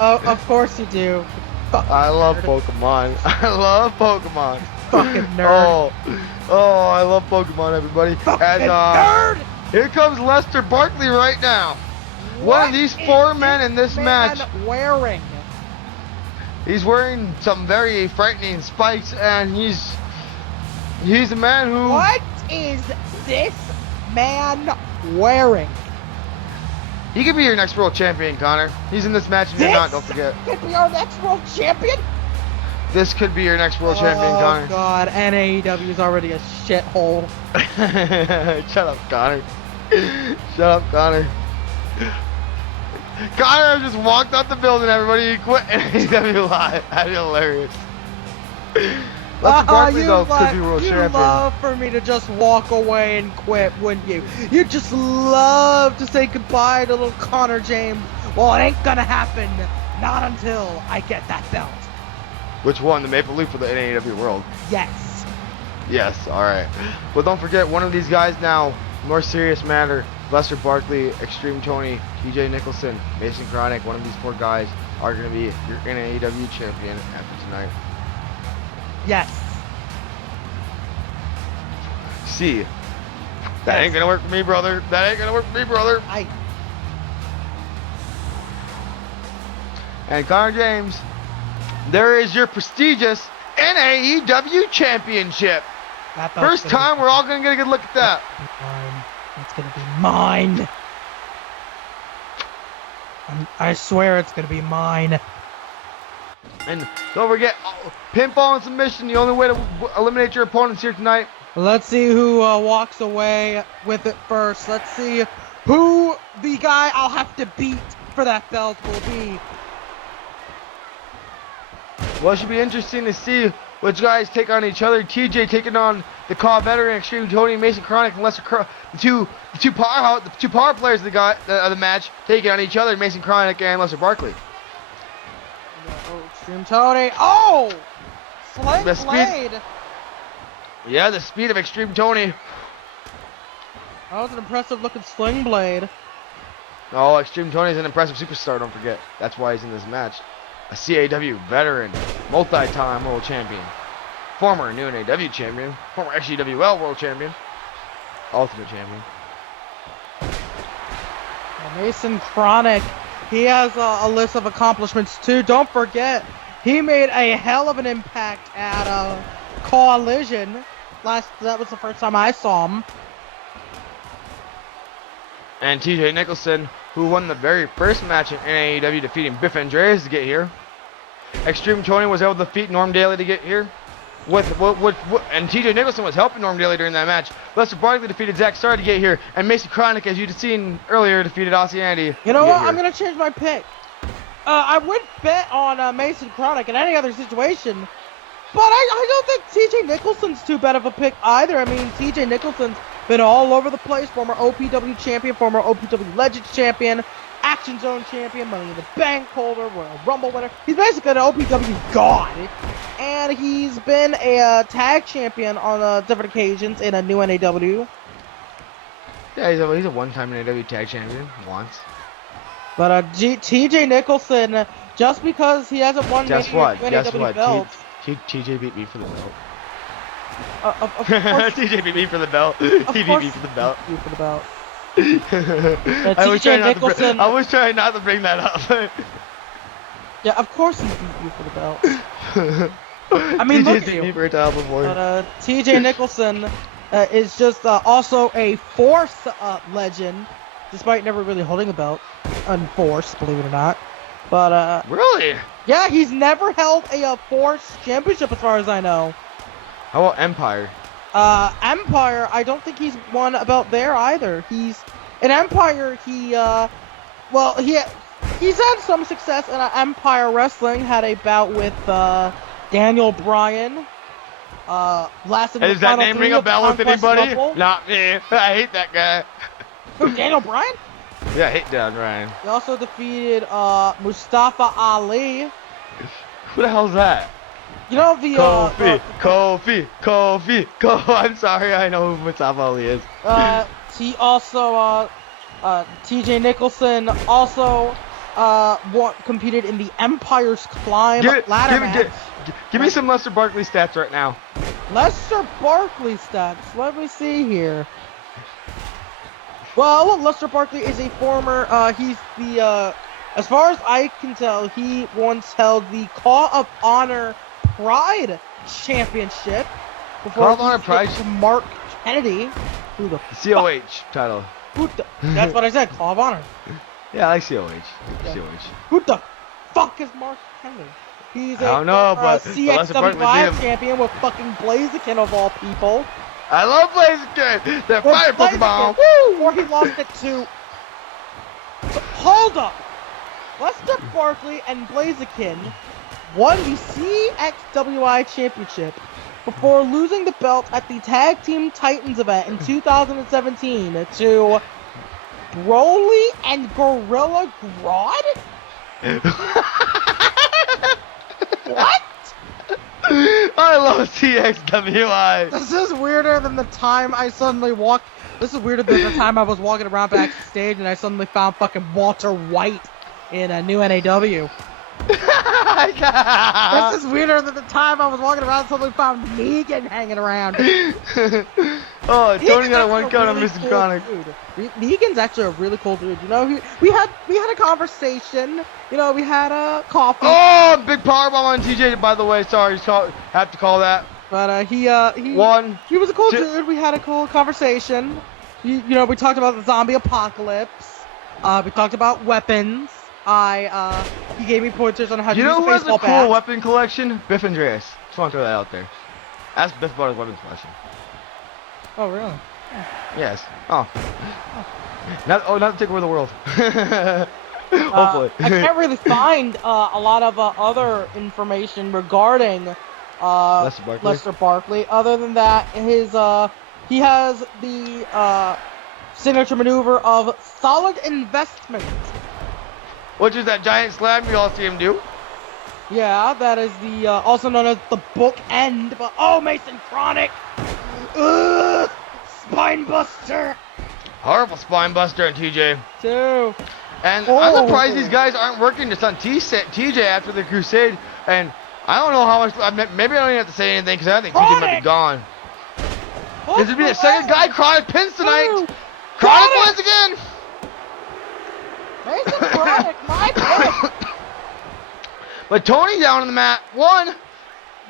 Oh, of course you do. I love Pokemon. I love Pokemon. Fucking nerd. Oh, I love Pokemon, everybody. Fucking nerd! Here comes Lester Barkley right now. One of these four men in this match. Wearing? He's wearing some very frightening spikes, and he's a man who... What is this man wearing? He could be your next world champion, Connor. He's in this match and you're not, don't forget. This could be our next world champion? This could be your next world champion, Connor. Oh god, NAEW is already a shithole. Shut up, Connor. Shut up, Connor. Connor just walked out the building, everybody. He quit NAEW Live. That's hilarious. Lester Barkley, though, could be world champion. You'd love for me to just walk away and quit, wouldn't you? You'd just love to say goodbye to little Connor James. Well, it ain't gonna happen. Not until I get that belt. Which one? The Maple Leaf or the NAEW World? Yes. Yes, alright. But don't forget, one of these guys now, more serious matter, Lester Barkley, Extreme Tony, TJ Nicholson, Mason Chronic, one of these four guys are going to be your NAEW champion after tonight. Yes. See, that ain't going to work for me, brother. That ain't going to work for me, brother. And Connor James, there is your prestigious NAEW championship. First time we're all going to get a good look at that. It's going to be mine. I swear it's going to be mine. And don't forget, pinfall and submission, the only way to eliminate your opponents here tonight. Let's see who walks away with it first. Let's see who the guy I'll have to beat for that belt will be. Well, it should be interesting to see which guys take on each other. TJ taking on the CAW veteran, Extreme Tony, Mason Chronic, and Lester the two power players of the match taking on each other, Mason Chronic and Lester Barkley. Oh, Extreme Tony. Oh! Sling blade. Yeah, the speed of Extreme Tony. That was an impressive looking sling blade. Oh, Extreme Tony is an impressive superstar, don't forget. That's why he's in this match. A CAW veteran, multi-time world champion, former New-NAW champion, former XGWL world champion, ultimate champion. Mason Chronic, he has a list of accomplishments too. Don't forget, he made a hell of an impact at Collision. That was the first time I saw him. And TJ Nicholson, who won the very first match in NAEW, defeating Biff Andreas to get here. Extreme Tony was able to defeat Norm Daly to get here. and TJ Nicholson was helping Norm Daly during that match. Lester Barkley defeated Zach Starr to get here, and Mason Chronic, as you'd seen earlier, defeated Aussie Andy. You know what? I'm gonna change my pick. I would bet on Mason Chronic in any other situation, but I don't think TJ Nicholson's too bad of a pick either. I mean, TJ Nicholson's been all over the place. Former OPW champion, former OPW Legends champion, Action Zone champion, Money in the Bank holder, Royal Rumble winner. He's basically an OPW god. And he's been a tag champion on different occasions in a new NAW. Yeah, he's a one-time NAW tag champion once. But TJ Nicholson, just because he hasn't won many NAW belts. TJ beat me for the belt. Of course, TJ beat me for the belt. He beat me for the belt. You for the belt. I was trying not to bring that up. Yeah, of course he beat you for the belt. I mean, look at you. Me for a title before. But TJ Nicholson is just also a Force legend, despite never really holding a belt on Force, believe it or not. But really? Yeah, he's never held a Force championship as far as I know. How about Empire? Empire, I don't think he's won a belt there either. He's in Empire. He's had some success in Empire Wrestling. Had a bout with Daniel Bryan. Lasted. Does that name ring a bell with anybody? Not me. I hate that guy. Who, Daniel Bryan? Yeah, I hate Dan Bryan. He also defeated Mustafa Ali. Who the hell's that? You know the Kofi. I'm sorry, I know who Mustafa Ali is. He also TJ Nicholson also competed in the Empire's Climb ladder match. Give me some Lester Barkley stats right now. Lester Barkley stats. Let me see here. Well, Lester Barkley is a former. He's the. As far as I can tell, he once held the Call of Honor Pride Championship before Call of Honor Pride to Mark Kennedy. Who the COH title. That's what I said. Call of Honor. Yeah, I like COH. Yeah. COH. Who the fuck is Mark Kennedy? He's I don't know, but CX75 champion with fucking Blaziken of all people. I love Blaziken. That fire Pokemon. Woo! Or he lost it to. So, hold up. Lester Barkley and Blaziken won the CXWI Championship before losing the belt at the Tag Team Titans event in 2017 to Broly and Gorilla Grodd? What? I love CXWI. This is weirder than the time I suddenly walked. This is weirder than the time I was walking around backstage and I suddenly found fucking Walter White in a new NAW. This is weirder than the time I was walking around and suddenly found Negan hanging around. Oh, Tony got a one count on Mr. Chronic. Negan's actually a really cool dude. You know, we had a conversation. You know, we had a coffee. Oh, big powerbomb on TJ. By the way, sorry, have to call that. But he was a cool dude. We had a cool conversation. You know, we talked about the zombie apocalypse. We talked about weapons. He gave me pointers on how to use a baseball bat. You know who has a cool weapon collection? Biff Andreas. Just want to throw that out there. Ask Biff about his weapons collection. Oh, really? Yes. Oh. Not to take over the world. Hopefully. I can't really find a lot of other information regarding Lester Barkley. Other than that, he has the signature maneuver of solid investment. Which is that giant slam you all see him do? Yeah, that is the also known as the book end. But oh, Mason Chronic, spine buster. Horrible spine buster on TJ. Too. And I'm surprised these guys aren't working this on TJ after the Crusade. And I don't know how much. Maybe I don't even have to say anything because I think TJ might be gone. This would be the second guy Chronic pins tonight. Chronic wins again. Mason Chronic, my pick. But Tony down on the mat,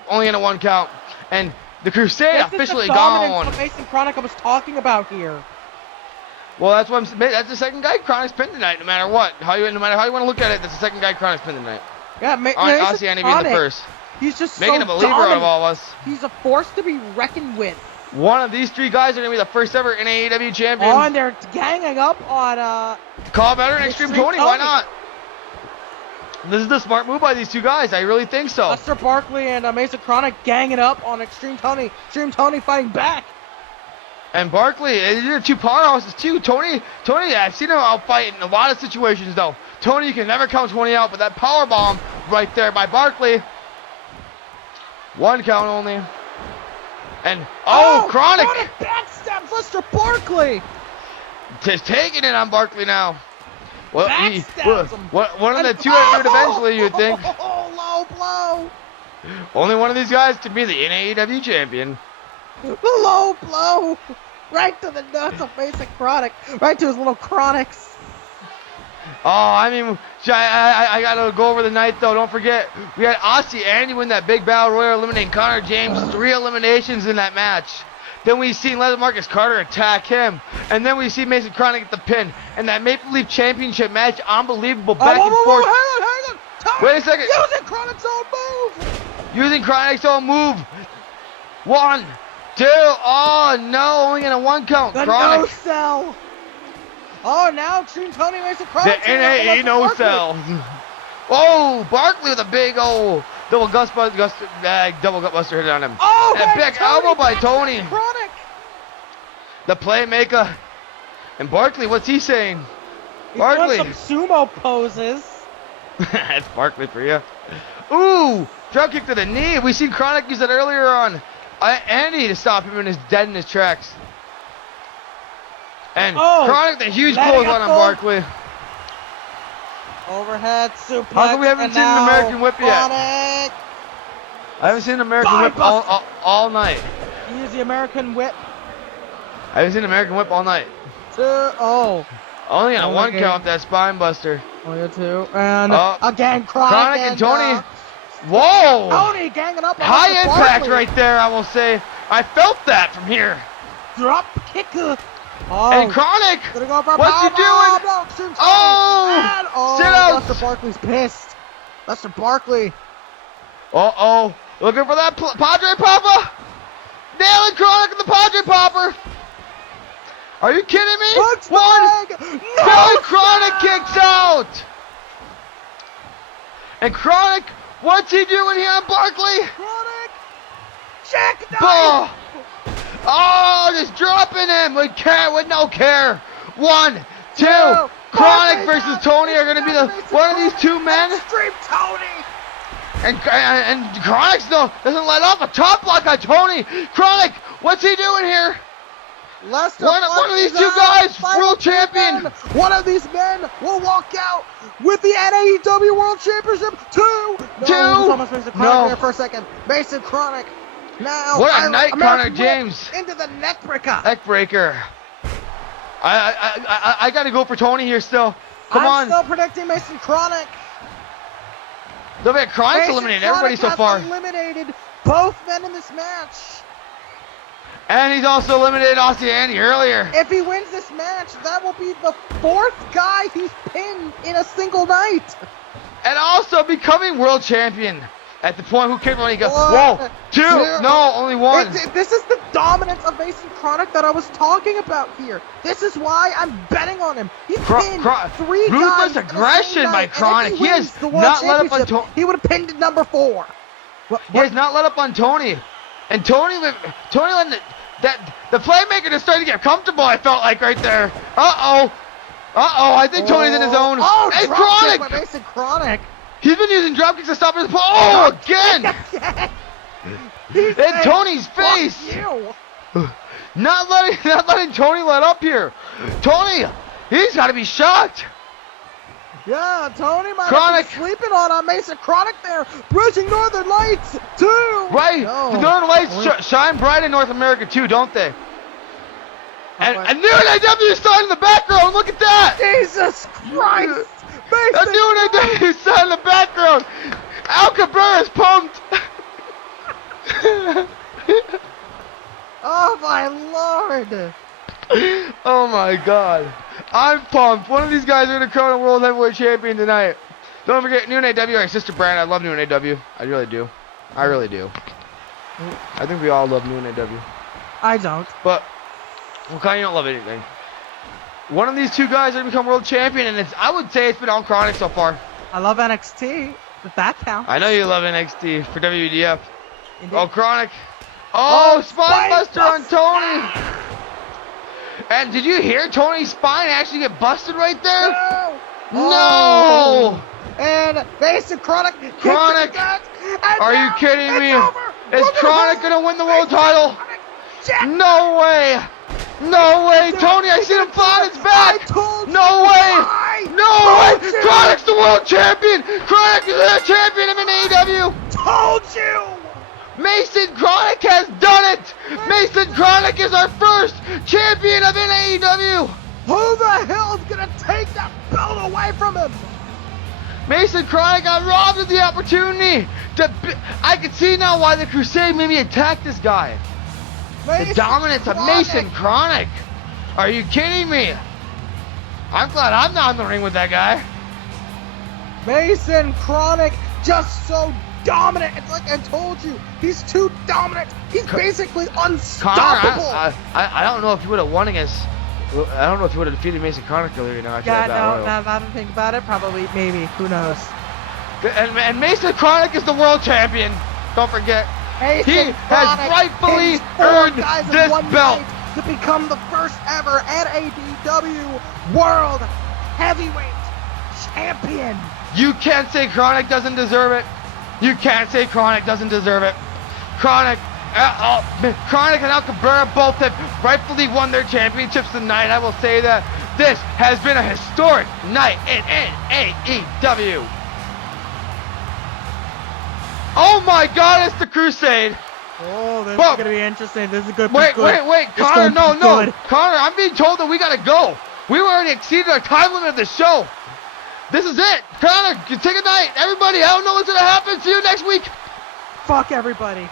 only in a one count, and the Crusade officially gone. That's Mason Chronic I was talking about here. Well, that's what that's the second guy Chronic's pinned tonight. No matter how you want to look at it, that's the second guy Chronic's pinned tonight. Yeah, Mason Aussie Andy being the first. He's just making so a believer out of all of us. He's a force to be reckoned with. One of these 3 guys are going to be the first ever NAEW champion. Oh, and they're ganging up on Call better than Extreme Tony. Why not? This is the smart move by these 2 guys. I really think so. Lester Barkley and Mason Chronic ganging up on Extreme Tony. Extreme Tony fighting back. And Barkley, they're 2 powerhouses too. Tony, I've seen him outfight in a lot of situations though. Tony, you can never count 20 out, but that power bomb right there by Barkley. 1 count only. And Chronic backstabs Lester Barkley. Just taking it on Barkley now. Well, one of the 2 have to do it eventually, you'd think. Oh, low blow. Only one of these guys could be the NAEW champion. The low blow. Right to the nuts of Mason Chronic. Right to his little chronics. Oh, I mean, I gotta go over the night though. Don't forget, we had Aussie Andy win that big battle royal, eliminating Connor James. 3 eliminations in that match. Then we see Marcus Carter attack him, and then we see Mason Chronic get the pin. And that Maple Leaf Championship match, unbelievable back and forth. Hang on. Wait a second. Using Chronic's own move. Using Chronic's own move. 1, 2. Oh no, only in a 1 count. The Chronic. no sell. Oh, now Extreme Tony Mason Chronic. The NAE no sell. Oh, Barkley with a big old double gut buster hit on him. Oh, and a big elbow by Tony. Chronic. The playmaker. And Barkley, what's he saying? Barkley. Doing some sumo poses. That's Barkley for you. Ooh, drop kick to the knee. We seen Chronic use that earlier on Andy to stop him dead in his tracks. And Chronic, the huge clothesline on Barkley. Overhead suplex. How come we haven't seen an American Whip yet? Chronic. I haven't seen an American Whip all night. Use the American Whip. I haven't seen an American Whip all night. Only on a 1 count, that spine buster. Only a 2. And again, Chronic and Tony. Whoa! Tony ganging up. High impact right there, I will say. I felt that from here. Drop kicker. And Chronic, what's he doing? Sit out. Lester Barkley's pissed. Lester Barkley. Looking for that Padre Papa. Nailing Chronic in the Padre Popper. Are you kidding me? 1, 2, Chronic kicks out. And Chronic, what's he doing here on Barkley? Chronic. Jackknife. Just dropping him with no care. 1, 2. Chronic versus Tony are going to be one of these 2 men. Extreme Tony. And Chronic still doesn't let off a top block on Tony. Chronic, what's he doing here? Lester one of these 2 guys, world champion. One of these men will walk out with the NAEW World Championship. 2. Almost Mason Chronic there for a second. Mason Chronic. Now, what a night, Connor James. Into the neck breaker. Neck breaker. I got to go for Tony here still. Come on. I'm still predicting Mason Chronic. Look at Chronic's eliminated everybody so far. Eliminated both men in this match. And he's also eliminated Aussie Andy earlier. If he wins this match, that will be the 4th guy he's pinned in a single night. And also becoming world champion. At the point, who cared when he got 1, 2, no, only 1. This is the dominance of Mason Chronic that I was talking about here. This is why I'm betting on him. He's pinned 3 guys. Ruthless aggression by Chronic. He has not let up on Tony. He would have pinned number 4. He has not let up on Tony. And Tony letting the playmaker just started to get comfortable, I felt like right there. I think Tony's in his zone. And Chronic! By Mason Chronic. He's been using dropkicks to stop his opponent. Again! In Tony's face! Not letting Tony let up here. Tony, he's got to be shocked. Yeah, Tony might have been sleeping on Mason Chronic there. Bridging Northern Lights, 2. Right. The Northern Lights shine bright in North America too, don't they? And New-NAW sign in the background. Look at that. Jesus Christ. A New-NAW sign in the background. Al Cabrera is pumped. Oh my Lord. Oh my God. I'm pumped. One of these guys are going to crown a World Heavyweight Champion tonight. Don't forget, New-NAW, our sister brand. I love New-NAW. I really do. I really do. I think we all love New-NAW. I don't. But, okay, you don't love anything. One of these two guys are going to become world champion, and I would say it's been on Chronic so far. I love NXT, if that counts. I know you love NXT for WDF. Indeed. Oh, Chronic. Oh, Spine Buster on Tony. And did you hear Tony's spine actually get busted right there? No! And Mason Chronic. Chronic. Are you kidding me? Is Chronic going to win the world title? No way. No way. Tony, I see him fall on his back. No way. No way. Chronic's the world champion. Chronic is the champion of NAEW. Told you. Mason Chronic has done it! Mason Chronic is our first champion of NAEW! Who the hell is gonna take that belt away from him? Mason Chronic got robbed of the opportunity! I can see now why the Crusade made me attack this guy. The dominance of Mason Chronic! Are you kidding me? I'm glad I'm not in the ring with that guy. Mason Chronic just so dominant. It's like I told you, he's too dominant. He's basically unstoppable. Connor, I don't know if you would have won against. I don't know if you would have defeated Mason Chronic earlier. Now I don't think about it. Probably, maybe. Who knows? And Mason Chronic is the world champion. Don't forget. Mason He has rightfully earned this belt to become the first ever NAEW World Heavyweight Champion. You can't say Chronic doesn't deserve it. You can't say Chronic doesn't deserve it. Chronic and Al Cabrera both have rightfully won their championships tonight. I will say that this has been a historic night in NAEW. Oh my God, it's the Crusade. Oh, this is going to be interesting. This is good. Wait. Connor, no. Connor, I'm being told that we got to go. We already exceeded our time limit of the show. This is it. Connor, take a night. Everybody, I don't know what's going to happen. See you next week. Fuck everybody.